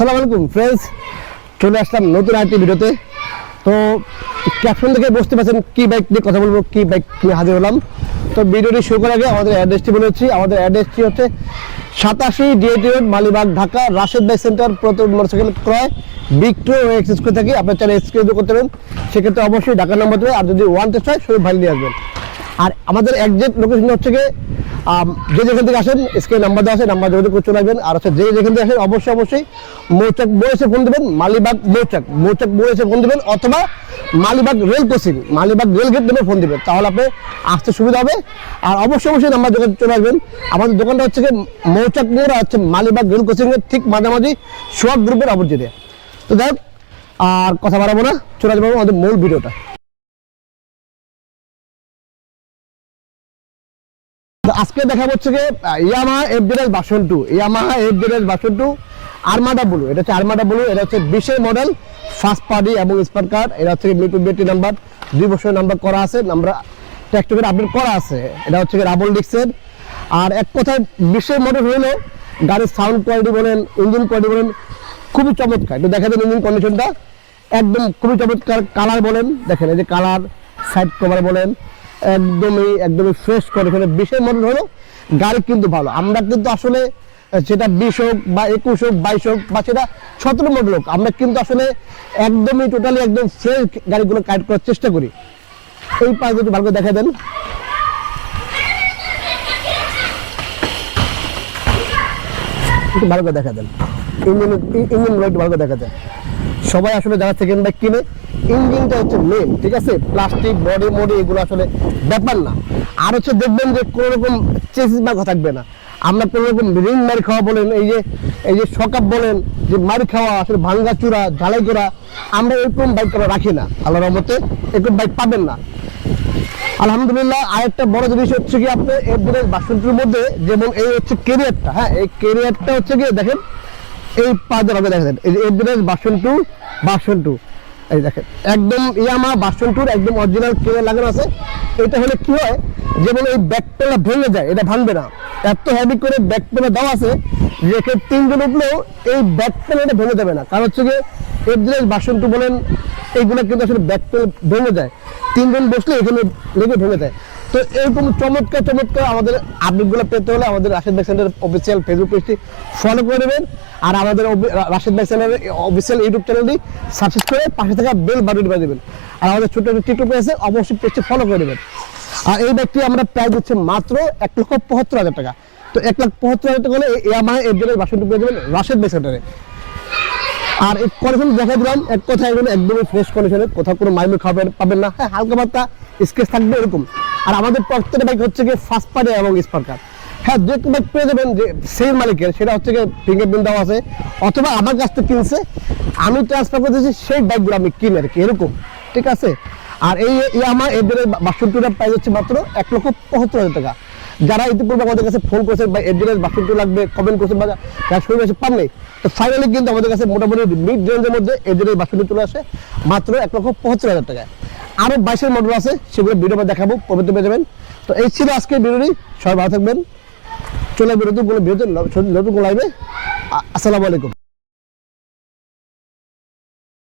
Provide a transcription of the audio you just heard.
আসসালামু আলাইকুম ফ্রেন্ডস, চলে আসলাম নতুন আরেকটি ভিডিওতে। তো ক্যাপশন থেকে বুঝতে পারছেন কি বাইক নিয়ে কথা বলবো, কি বাইক নিয়ে হাজির হলাম। তো ভিডিওটি শুরু করার আগে আমাদের অ্যাড্রেসটি বলে হচ্ছি। আমাদের অ্যাড্রেসটি হচ্ছে 87 DAT road, Malibagh, Dhaka. Rashed bike centre, প্রথম মোটরসাইকেল ক্রয় বিক্রয় ও এক্সচেঞ্জ করে থাকি। আপনার চ্যানেল এক্সচেঞ্জ করতে পারেন, সেক্ষেত্রে অবশ্যই ঢাকার নাম্বার দেবে। আর যদি ওয়ান টেস্ট হয় শরীর ভাই নিয়ে আসবেন। আর আমাদের একজ্যাক্ট লোকেশন হচ্ছে গিয়ে যে যেখান থেকে আসেন স্ক্রিনে নাম্বার দেওয়া আছে, নাম্বার যোগাযোগ করে চলে আসবেন। আর হচ্ছে যে যেখান থেকে আসেন অবশ্যই মৌচাক মোড় এসে ফোন দেবেন, মালিবাগ মৌচাক মোড় এসে ফোন দেবেন, অথবা Malibagh rail crossing, Malibagh rail gate নেমে ফোন দেবেন, তাহলে আপনি আসতে সুবিধা হবে। আর অবশ্যই নাম্বার যোগাযোগ চলে আসবেন। আমাদের দোকানটা হচ্ছে গিয়ে মৌচাক মোড় হচ্ছে মালিবাগ রেল ক্রসিং এর ঠিক মাঝামাঝি সোহাগ গ্রুপের অপোজিটে। তো যাই হোক, আর কথা বাড়াবো না, চলে আসবো আমাদের মূল ভিডিওটা। আজকে দেখা হচ্ছে যে Yamaha FZ version 2, Yamaha FZ version 2 armada blue. এটা হচ্ছে আর্মাডা ব্লু, এটা হচ্ছে 20 মডেল, ফার্স্ট পার্টি এবং স্মার্ট কার্ড। এটা হচ্ছে ব্লুটুথ ব্যাটারি নাম্বার, 2 বছরের নাম্বার করা আছে, নাম্বার ট্যাক্টরের আপডেট করা আছে। এটা হচ্ছে রাবল ডিক্সের। আর এক কথায় 20 মডেল হলো গাড়ির সাউন্ড কোয়ালিটি বলেন, ইঞ্জিন কোয়ালিটি বলেন, খুবই চমৎকার। একটু দেখা যায় ইঞ্জিন কন্ডিশনটা একদম খুবই চমৎকার। কালার বলেন, দেখেন এই যে কালার, সাইড কভার বলেন, একদমই ফ্রেশ কন্ডিশনে 20 মডেল হলো গাড়ি কিন্তু ভালো। আমরা কিন্তু আসলে সেটা 20 হোক বা 21 হোক, 22 হোক বা সেটা 17 মডেল হোক, আমরা কিন্তু আসলে একদমই টোটালি একদম ফ্রেশ গাড়িগুলো কাইড করার চেষ্টা করি। এই পাশ একটু ভালো করে দেখা দেন, একটু ভালো করে দেখা দেন, ইঞ্জিনগুলো একটু ভালো করে দেখা দেন। সবাই আসলে যারা সেকেন্ড বাইক কিনে ইঞ্জিনটা হচ্ছে মেন, ঠিক আছে? প্লাস্টিক বডি এগুলো আসলে ব্যাপার না। আর হচ্ছে দেখবেন যে কোনো রকম চেসিস মার্কা থাকবে না। আমরা কোনো রকম রিং মারি খাওয়া বলেন, এই যে সকাপ বলেন, যে মারি খাওয়া আসলে ভাঙ্গা চূড়া ঝালাই করা, আমরা এরকম বাইক আমরা রাখি না। আল্লাহর রহমতে এরকম বাইক পাবেন না আলহামদুলিল্লাহ। আরেকটা বড় জিনিস হচ্ছে কি, আপনি এফজেড ভার্সন 2 মধ্যে যেমন এই হচ্ছে ক্যারিয়ারটা, হ্যাঁ এই ক্যারিয়ারটা হচ্ছে গিয়ে দেখেন এই পাঁচজন আগে দেখেন, এই যে এফজেড ভার্সন 2 এই দেখেন একদম ইয়ামাহা ভার্সন 2 একদম অরিজিনাল ক্যারিয়ার লাগানো আছে। এটা হলে কি হয়, যেমন এই ব্যাকপ্যানেলটা ভেঙে যায়, এটা ভাঙবে না। এত হেভি করে ব্যাকপ্যানেল দেওয়া আছে যে 3জন উঠলেও এই ব্যাকপ্যানেলটা ভেঙে যাবে না। কারণ হচ্ছে গিয়ে এফজেড ভার্সন 2 বলেন, এইগুলো কিন্তু আসলে ব্যাকপ্যানেল ভেঙে যায়, 3জন বসলে এখানে লেগে ভেঙে যায়। তো এরকম চমৎকার আমাদের আপডেটগুলো পেতে হলে আমাদের রাশেদ বাইক সেন্টারের অফিসিয়াল ফেসবুক পেজটি ফলো করে দেবেন। আর আমাদের রাশেদ বাইক সেন্টারের অফিসিয়াল ইউটিউব চ্যানেলটি সাবস্ক্রাইব করে পাশে থাকা বেল বাটনটি বাজিয়ে দেবেন। আর আমাদের ছোট টিকটক পেজ আছে, অবশ্যই পেজটি ফলো করে দেবেন। আর এই বাইকটি আমরা প্রাইস দিচ্ছি মাত্র 1,75,000 টাকা। তো 1,75,000 টাকা হলে ইয়ামাহা এফজেড ভার্সন 2 পেয়ে যাবেন রাশেদ বাইক সেন্টারে। আর এই কন্ডিশন দেখা দিলাম, এক কথা এগুলো একদমই ফ্রেশ কন্ডিশনে, কোথাও কোনো মাইমে খাবেন পাবেন না। হ্যাঁ, হালকা পাতলা স্কেচ থাকবে এরকম। আর আমাদের প্রত্যেকটা বাইক হচ্ছে গিয়ে ফার্স্ট পার্টি এবং স্মার্ট কার্ড। হ্যাঁ, দু একটা বাইক পেয়ে যাবেন যে সেই মালিকের, সেটা হচ্ছে গিয়ে ফিঙ্গারপ্রিন্ট দেওয়া আছে, অথবা আমার কাছ থেকে কিনছে, আমি ট্রান্সফার করে দিয়েছি, সেই বাইকগুলো আমি কিনে আর কি, এরকম, ঠিক আছে? আর এই ইয়ামাহা এফজেড ভার্সন 2 এর প্রাইস হচ্ছে মাত্র 1,75,000 টাকা। যারা ইতিপূর্বে আমাদের কাছে ফোন করেছেন বা এফজেড ভার্সন 2 লাগবে কমেন্ট করেছেন, বা যারা শরীর এসে পান নেই, তো ফাইনালি কিন্তু আমাদের কাছে মোটামুটি মিড রেঞ্জের মধ্যে এফজেড ভার্সন 2 চলে আসে মাত্র 1,75,000 টাকায়। আরো 22 মডেল আছে, সেগুলো ভিডিও দেখাবো, পবিত্র পেয়ে যাবেন। তো এই ছিল আজকে ভিডিওটি, সবাই ভালো থাকবেন। চলে নতুন কোনো লাইভে। আসসালামু আলাইকুম।